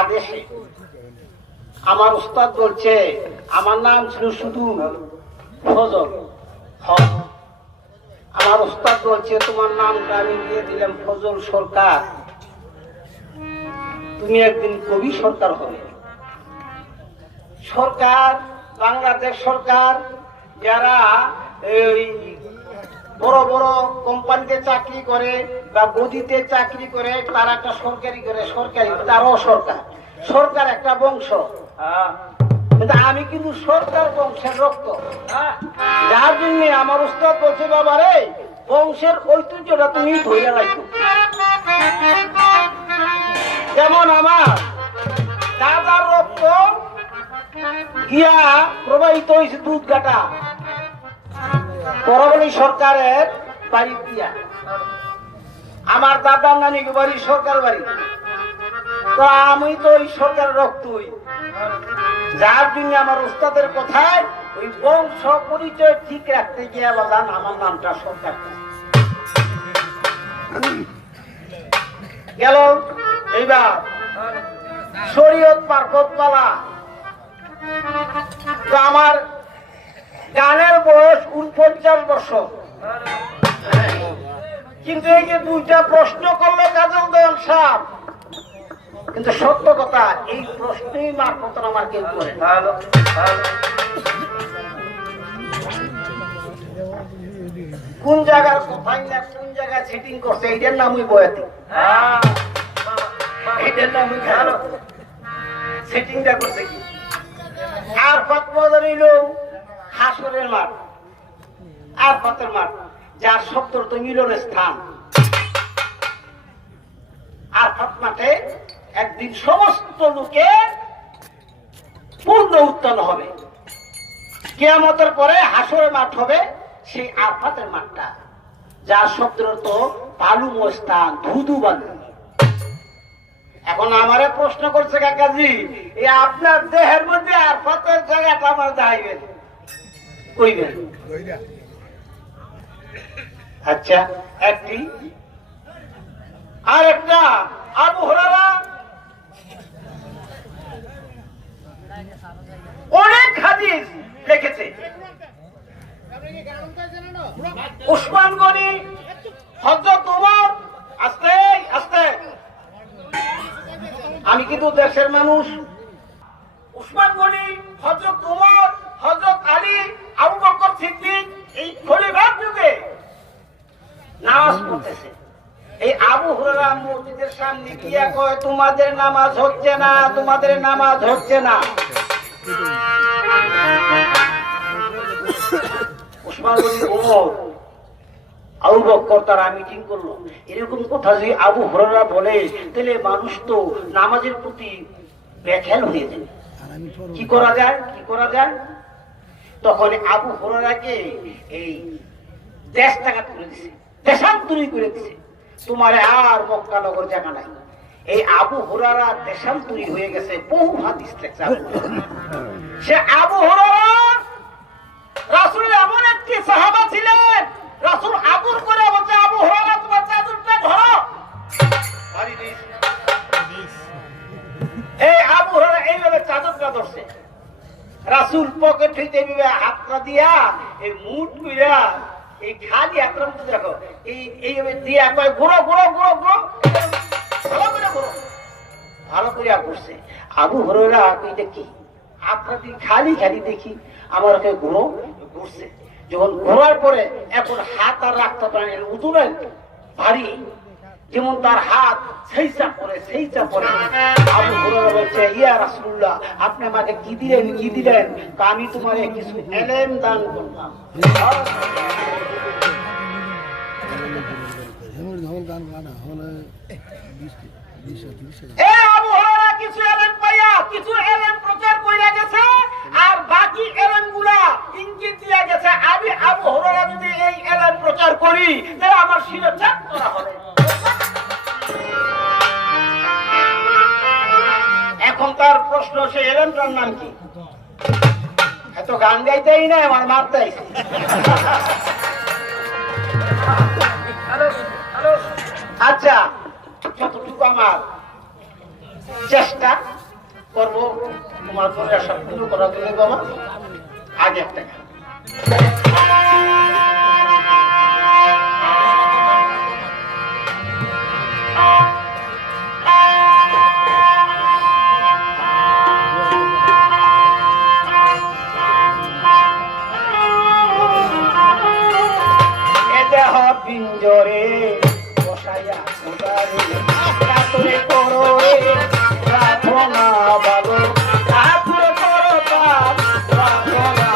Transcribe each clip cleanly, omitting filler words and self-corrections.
আদেশে। আমার উস্তাদ বলছে আমার নাম ছিল শুধু ফজল হক। আমার উস্তাদ বলছে তোমার নামটা আমি দিয়ে দিলাম ফজল সরকার, তুমি একদিন কবি সরকার হবে। সরকার, বাংলাদেশ সরকার যারা এই বড় বড় কোম্পানিতে চাকরি করে বা গদিতে চাকরি করে তারা একটা সরকারি করে, সরকারি তারও সরকার, সরকার একটা বংশ। কিন্তু আমি কিন্তু সরকার বংশের রক্ত, যার জন্য আমার উস্তাদ বলছে বাবা রে বংশের ঐতিহ্যটা তুমি ধরে রাখো। যেমন আমার দাদার রক্ত গিয়া প্রবাহিত হয়েছে দুধঘাটা পরবর্তী সরকারের বাড়ি দিয়া, আমার দাদার নানি বাড়ি সরকার বাড়ি, তো আমি তো ওই সরকারের রক্তই, যার জন্য আমার উস্তাদের কথায় ওই বংশ পরিচয় ঠিক রাখতে গিয়ে বাজান আমার নামটা সরকার গেল। এইবার শরীয়ত পার্বতমালা, তো আমার গানের বয়স 49 বছর, কিন্তু এই যে দুইটা প্রশ্ন করলো কাজল দয়াল সাহেব, কিন্তু সত্য কথা এই প্রশ্নই মারফত আমার কেউ করে কোন জায়গার কোথায় না কোন জায়গায় সেটিং করছে এইটার নামই বয়াতি, এইটার নামই সেটিংটা করছে কি। আর হাসরের মাঠ, আর পাতের মাঠ, যার শব্দ তো মিলনের স্থান। আর মাঠে একদিন সমস্ত লোকে পূর্ণ উত্তন্ন হবে, কিয়ামতের পরে হাসরের মাঠ হবে সেই আরফাতের মাঠটা, যার শব্দ তো বালুময় স্থান, ধুধু বালু। এখন আমারে প্রশ্ন করছে কাকাজি এই আপনার দেহের মধ্যে আরফাতের জায়গাটা আমার যাইবেন কইবেন? আচ্ছা একটি আর একটা আবু হুরায়রা অনেক হাদিস লিখেছে। উসমান গনি, হযরত ওমর, আস্তে আস্তে আমি কিন্তু দেশের মানুষ। উসমান গনি, হযরত ওমর, হযরত আলী, আবু বকর সিদ্দিক এই খলিফার যুগে নামাজ পড়তেছে। এই আবু হুরায়রা মসজিদের সামনে গিয়া কয় তোমাদের নামাজ হচ্ছে না, তোমাদের নামাজ হচ্ছে না। উসমান গনি, ওমর, আবু বকর তারা মিটিং করলো। এরকম কথা যদি আবু হুরায়রা বলে তাহলে মানুষ তো নামাজের প্রতি বেখেয়াল হয়ে যাবে, কি করা যায়, কি করা যায়? তখন আবু হুরায়রাকে এই দেশ টাকা তুলে দিছে, দেশান্তরী করে দিছে, তোমার আর মক্কা নগর জায়গা নাই। এই আবু হুরায়রা দেশান্তরী হয়ে গেছে, বহু হাদিস লেখছে। সে আবু হুরায়রা রাসূলের এমন একটি সাহাবা ছিলেন, রাসূল আবুর করে বলছে আবু হুরায়রা তোমার চাদরটা ধরো। এই আবু হুরায়রা এইভাবে চাদরটা ধরছে, রাসূল পকেট হইতে এইভাবে হাতটা দিয়া এই মুঠ কইরা এই খালি হাতটার মধ্যে দেখো এইভাবে দিয়া কয় ঘুরো ঘুরো ঘুরো ঘুরো, ভালো করে ঘুরো, ভালো করে ঘুরছে। আবু হুরায়রা কইতে কি আপনাদের খালি খালি দেখি, আমার ওকে ঘুরো, ঘুরছে। যখন ঘোরার পরে এখন হাত আর রাখতে পারেন উজুনের ভারী, যেমন তার হাত সেই চাপ পরে সেই চাপ পরে। আবু হুরায়রা বলছে ইয়া রাসূলুল্লাহ আপনি আমাকে কি দিলেন, কি দিলেন? আমি তোমারে কিছু ইলম দান করলাম। আবু হুরায়রা কিছু ইলম পাইয়া কিছু ইলম প্রচার কইরা গেছে, আর বাকি ইলম গুলা ইঙ্গিত দিয়া গেছে আমি আবু হুরায়রা যদি এই ইলম প্রচার করি তাহলে আমার শিরচ্ছেদ করা হবে। এখন তার প্রশ্ন সে ইলমটার নাম কি? এত গান গাইতেই না আমার মারতেই। আচ্ছা যতটুকু আমার চেষ্টা করবো তোমার মনের সব পুরো করা দিলে বাবা। আগে একটা গান। পিঞ্জরে বসাইয়া কাতরে করো প্রার্থনা ভালো কাতরে করো প্রার্থনা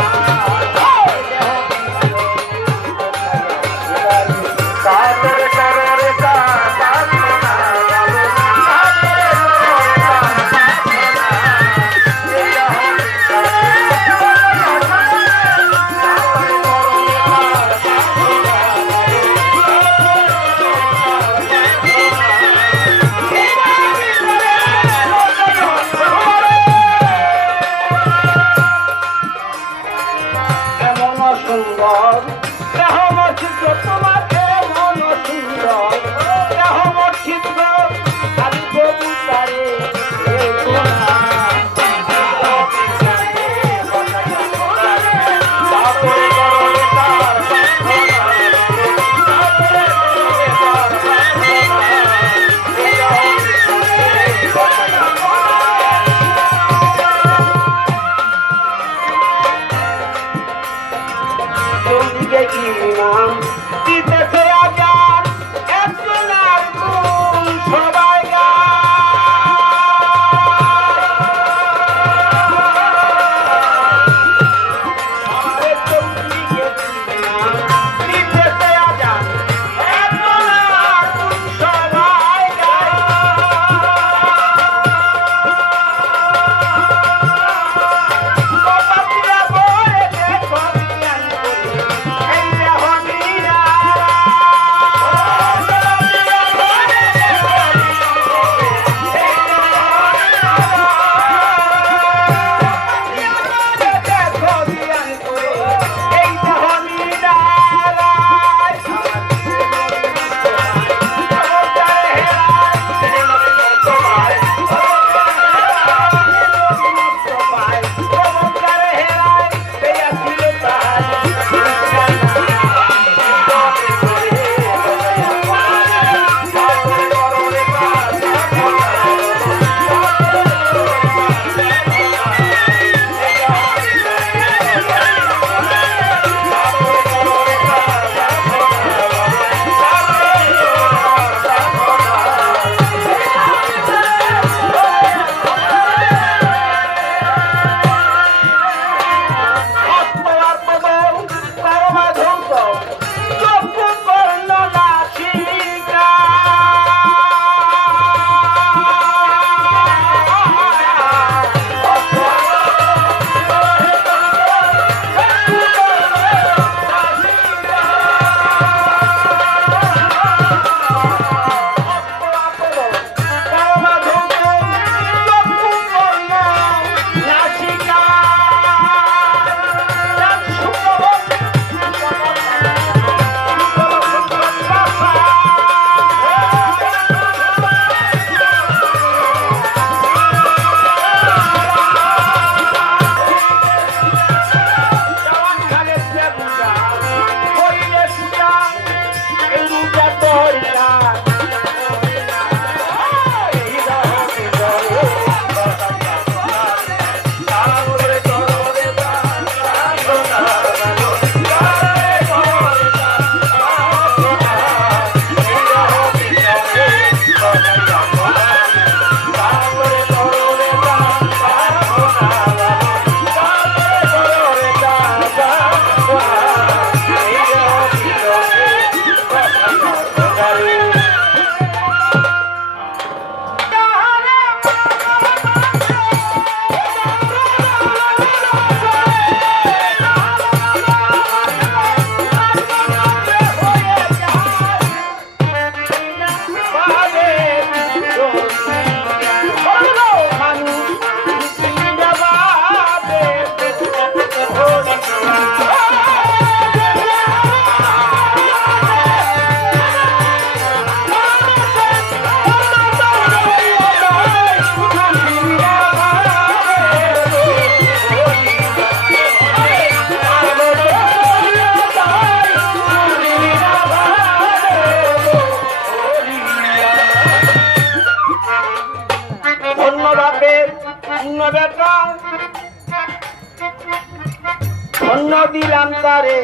বাপের অন্য বেটা অন্য দিলাম তারে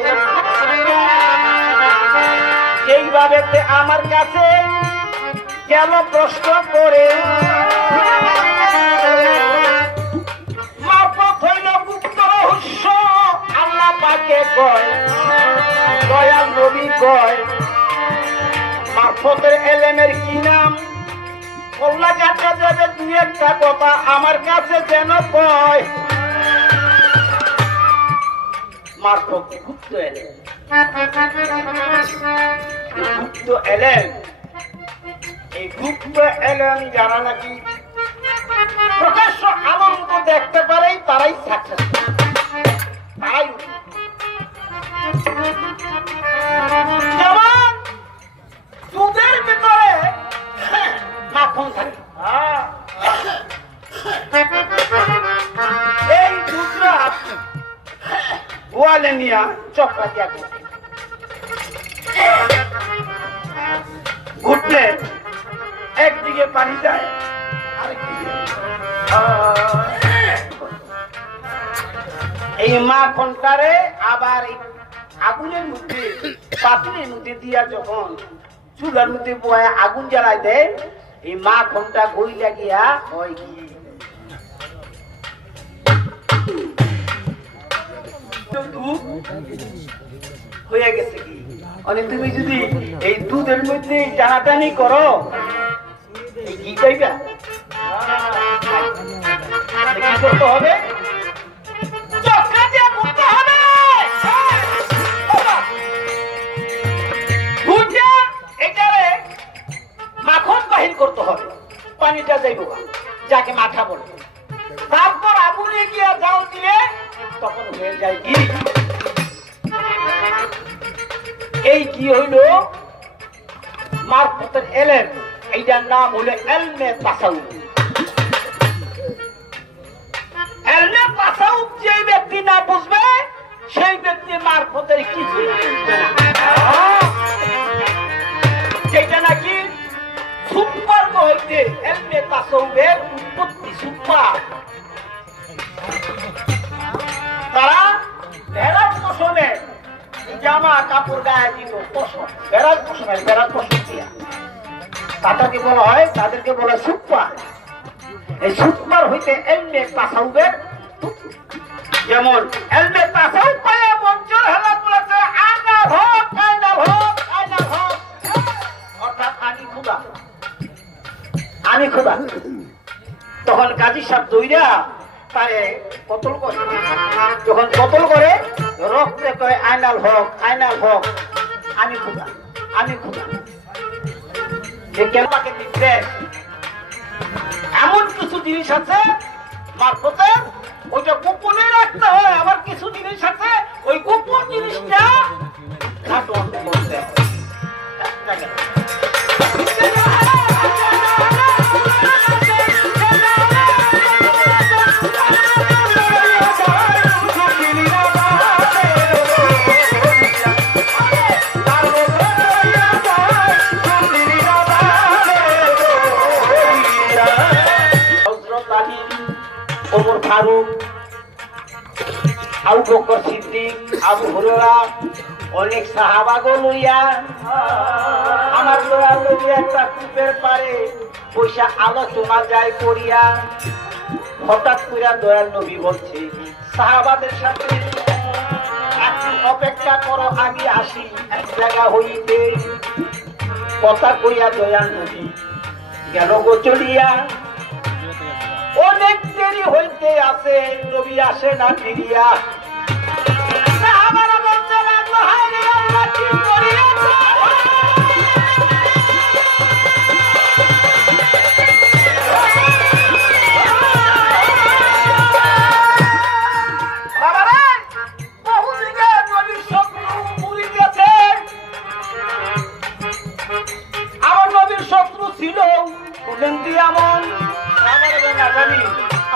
এইভাবে আমার কাছে গেল প্রশ্ন করে মারফত হইল গুপ্ত রহস্য আল্লাহ পাকে কয় দয়াল নবী কয় মারফতের এলেমের কি নাম কল্লা কাটা যাবে দুই একটা কথা আমার কাছে যেন কয় মারফত গুপ্ত এলেম গুপ্ত এলেম এই গুপ্ত এলেম যারা নাকি প্রকাশ্য আনন্দ দেখতে পারে তারাই সাকসেস তাই যেমন দুধের ভিতরে মাখন থাকে এই দুধরা গোয়ালে নিয়া চক্রা দিয়া ঘুরলে একদিকে পানি যায় আরেকদিকে এই মাখনটারে আবার আগুনের মধ্যে পাথরের মধ্যে দিয়া যখন চুলার মধ্যে বয়ে আগুন জ্বালাই দেয় এই মাখনটা গইলা গিয়া হয় কি হয়ে গেছে কি অনেক তুমি যদি এই দুধের মধ্যে টানাটানি করো কি পাইবা কি করতে হবে মাখন বাহির করতে হবে পানিটা যাইব যাকে মাথা বলে তারপর আগুনে গিয়া জাল দিলে তখন হয়ে যায় কি এই কি হইল মারফতের এলেম এইটার নাম হলো এলমে তাসাউফ এলমে তাসাউফ যে ব্যক্তি না বুঝবে সেই ব্যক্তি মারফতের কিছু বুঝবে না যেটা নাকি সুপার হইতে এলমে তাসাউফের উৎপত্তি সুপার তারা ভেড়ার পোষণে জামা কাপড় গায়ে দিত পোষণ ভেড়ার পোষণের ভেড়ার পোষণ দিয়া তাদেরকে বলা হয় তাদেরকে বলা সুপার এই সুপার হইতে এলমে তাসাউফের যেমন এলমে তাসাউফ পায়া মঞ্জুর হেলা বলেছে আনা ভোগ আনা ভোগ আনা ভোগ অর্থাৎ আমি খোদা তখন কাজী সাহেব দইরা তারে কতল করে যখন কতল করে রক্তে কয় আইনাল হক আমি খোদা যে কেনটাকে দিচ্ছে এমন কিছু জিনিস আছে মারফতে ওইটা গোপনে রাখতে হয় আবার কিছু জিনিস আছে ওই গোপন জিনিসটা ঘাটন করতে হয় ওমর ফারুক আবু বকর সিদ্দিক আবু হুরায়রা অনেক সাহাবাগো লইয়া আমার দয়াল নবী একটা কূপের পারে পয়সা আলোচনা যায় করিয়া হঠাৎ কইরা দয়াল নবী বলছে সাহাবাদের সাথে একটু অপেক্ষা করো আমি আসি এক জায়গা হইতে কথা কইয়া দয়াল নবী গেল গো চলিয়া অনেক দেরি হইতে আছে নবী আসে না ফিরিয়া সাহাবারা বলতে লাগলো হায় রে আল্লাহ কি করিয়াছে বাবারে বহু দিকে নবীর শত্রু পুরি গেছে আমার নবীর শত্রু ছিল বলেন কি এমন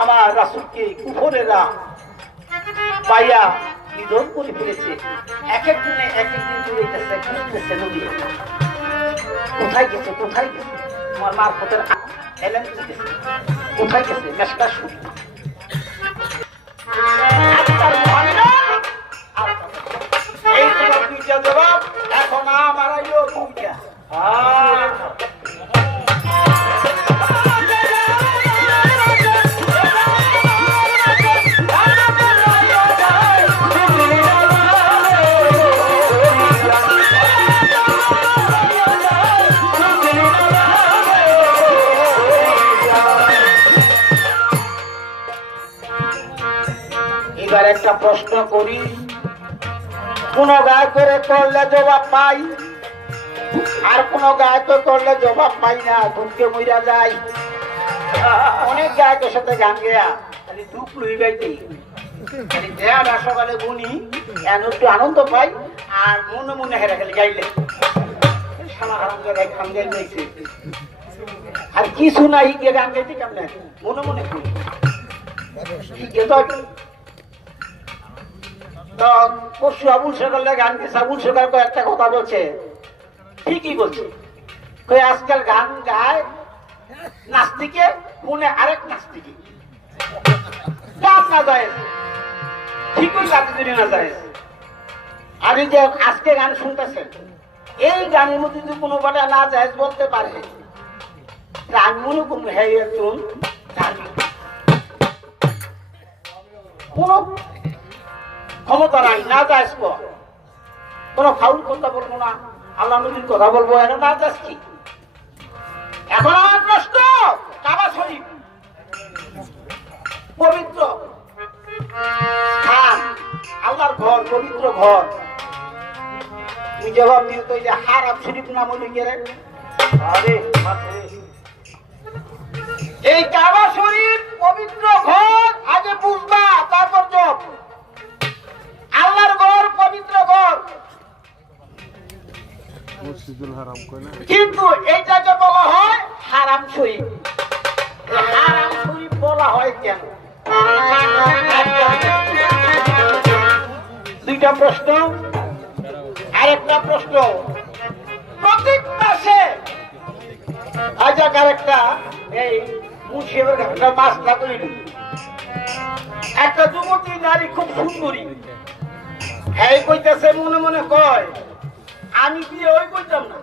আমার রাসূলকে কুফরেরা পাইয়া নিধন করে ফেলেছে এক এক দিনে এক এক দিন চলেছে খুঁজতেছে নবী কোথায় গেছে আমার মারফতের এলেন কোথায় গেছে মেসটা শুনি আক্তার মোহাম্মদ এই তোমার দুইটা জবাব এখন আমার আইলো দুইটা এবার একটা প্রশ্ন করি কোন গায়ে করে করলে জবাব পাই আর কোন গায়ে তো করলে জবাব পাই না দুঃখে মইরা যায় অনেক গায়কের সাথে গান গেয়া খালি দুঃখ লই গাইতেই খালি দেয়া না সকালে গুনি একটু আনন্দ পাই আর মনে মনে হেরে খালি গাইলে সারা হারাম জায়গায় খান গাই যাইছে আর কিছু নাই গিয়ে গান গাইতে কেমন মনে মনে করি পরশু আবুল সকালে গান গেছে আবুল সকাল একটা কথা বলছে ঠিকই বলছে আজকাল গান গায় নাস্তিকে মনে আরেক নাস্তিকে গান না যায় ঠিকই গাতে যদি না যায় আর এই যে আজকে গান শুনতেছেন এই গানের মধ্যে যদি কোনো বাটা না যায় বলতে পারে আমি মনে করবো হ্যাঁ একজন কোন ক্ষমতা নাই না যায় কোন ফাউল কথা বলবো না আল্লাহ নবীর কথা বলবো এটা না যাচ্ছি এখন আমার প্রশ্ন কাবা শরীফ পবিত্র স্থান আল্লাহর ঘর পবিত্র ঘর তুমি জবাব দিও তো যে হারাম শরীফ নাম হইলে গেলে এই কাবা শরীফ পবিত্র ঘর আগে বুঝবা তারপর জব আল্লাহর ঘর পবিত্র ঘর কিন্তু এইটাকে বলা হয় হারাম শরীফ হারাম শরীফ বলা হয় কেন দুইটা প্রশ্ন আরেকটা প্রশ্ন প্রত্যেক মাসে আজাকার একটা এই মুর্শিদের একটা মাছ না তৈরি একটা যুবতী নারী খুব সুন্দরী হ্যাঁ কইতেছে মনে মনে কয় আমি বিয়ে ওই করতাম না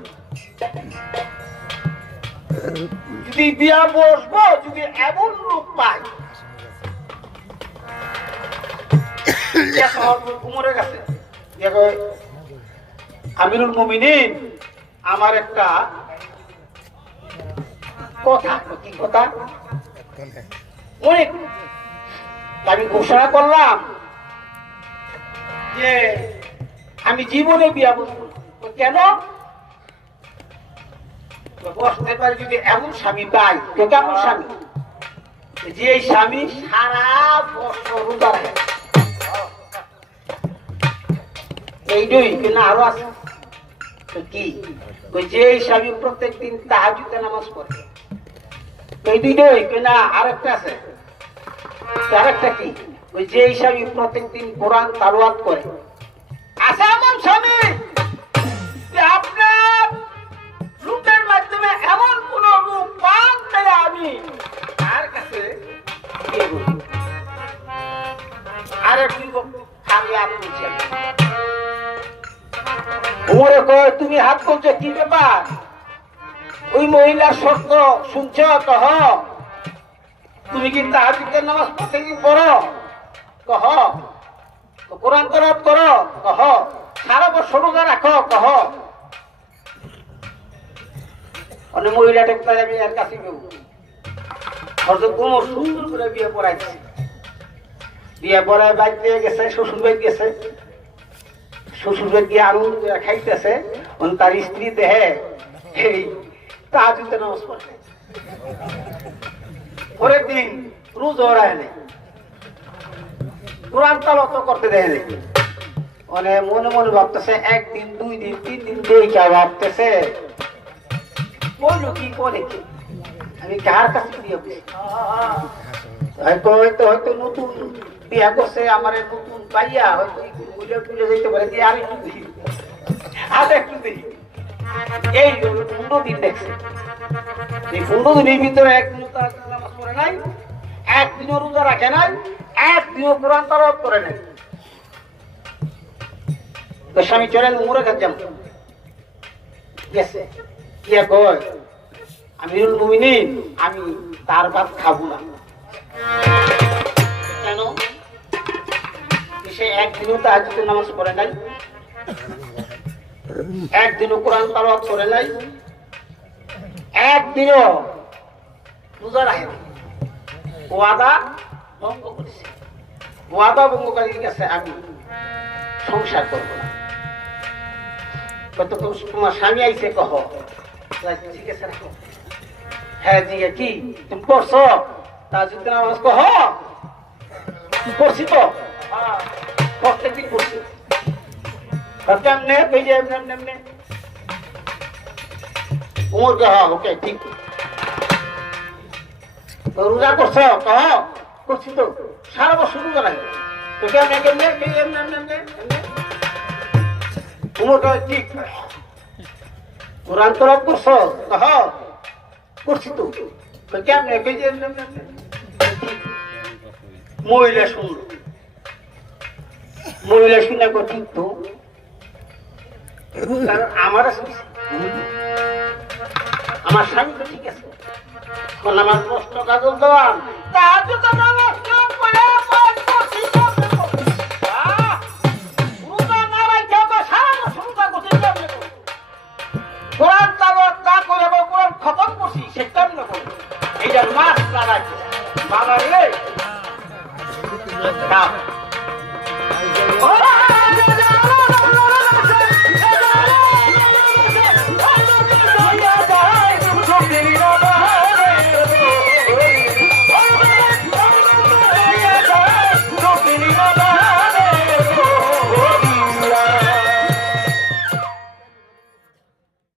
যদি বিয়া বসবো যদি এমন লোক পাই উমরের কাছে আমিরুল মুমিনিন আমার একটা কথা কি কথা অনেক আমি ঘোষণা করলাম যে আমি জীবনে বিয়া বসবো কেন বসতে পারি যদি এমন স্বামী পাই তো কেমন স্বামী যে স্বামী সারা বছর রোজা রাখে এইটাই কিনা আরো আছে কি যে স্বামী প্রত্যেকদিন তাহাজ্জুদে নামাজ পড়ে এই দুইটাই কিনা আরেকটা আছে আরেকটা কি ওই যে স্বামী প্রত্যেকদিন কোরআন তালাওয়াত করে আছে এমন স্বামী আপনার রূপের মাধ্যমে এমন কোন রূপ পান তাহলে আমি তার কাছে তুমি হাত করছো কি ব্যাপার ওই মহিলার শর্ত শুনছ কহ তুমি কি তাহাজ্জুদের নামাজ প্রত্যেকদিন পড়ো কহ কোরআন তেলাওয়াত করো কহ সারা বছর রোজা রাখো কহ অনেক মহিলাটা আমি এর কাছে গেব হয়তো তোমার সুন্দর করে বিয়ে পড়াইছে বিয়ে পড়ায় বাইক দিয়ে গেছে শ্বশুর বাড়ি গেছে শ্বশুর বাড়ি গিয়ে আনন্দ করে খাইতেছে তার স্ত্রী দেহে এই তাহাজ্জুদের নামাজ পড়ে পরের দিন রোজ ওরায় নেই কোরআন তালাওয়াত করতে দেয় নাকি মানে মনে মনে ভাবতেছে একদিন দুই দিন তিন দিন দেখা ভাবতেছে বললো কি করে কি আমি কার কাছে দিয়ে হয়তো হয়তো নতুন বিয়া করছে আমার নতুন পাইয়া হয়তো পুজো যেতে পারে দিয়ে আমি একটু দিই আর একটু দিই এই 15 দিন দেখছে এই 15 দিনের ভিতরে একদিন করে নাই, একদিনও রোজা রাখে নাই, একদিনও কোরআন তেলাওয়াত করে নাই। তো স্বামী চলেন উমরের কাছে যাবো। গেছে ইয়া কয় আমিরুল মুমিনিন আমি তার ভাত খাবো না। কেন? সে একদিনও তাহাজ্জুদ নামাজ পড়ে নাই, একদিনও কোরআন তেলাওয়াত করে নাই, একদিনও রোজা রাখে নাই। ওয়াদা ভঙ্গ করেছে। ওয়াদা ভঙ্গকারীর কাছে আমি সংসার করবো না। কত তোমার স্বামী আইছে কহ, ঠিক আছে রাখো। হ্যাঁ জিয়া কি তুমি পড়ছো? তাহাজ্জুদ নামাজ কহ পড়ছি তো, প্রত্যেকদিন পড়ছি। কেমনে পেয়ে যায় এমনি এমনি উমর কে হ্যাঁ ওকে ঠিক। রোজা করছো কহ করছি তো, সারা বছর রোজা রাখি তো কেমনে কেমনে পেয়ে এমনি এমনি এমনি উমর কে ঠিক। কোরআন তেলাওয়াত করছো কহ করছি তো কেমনে পেয়ে যায় এমনি এমনি এমনি। মহিলা শুনল, মহিলা শুনে ঠিক তো, কারণ আমার স্বামী তো ঠিক আছে। আমার প্রশ্ন কাজল দেওয়ান কোরআন তালাওয়াত না করে কোরআন খতম করছি সে কেমন করে এইটার মাছ লাগাইছে বাবা রে।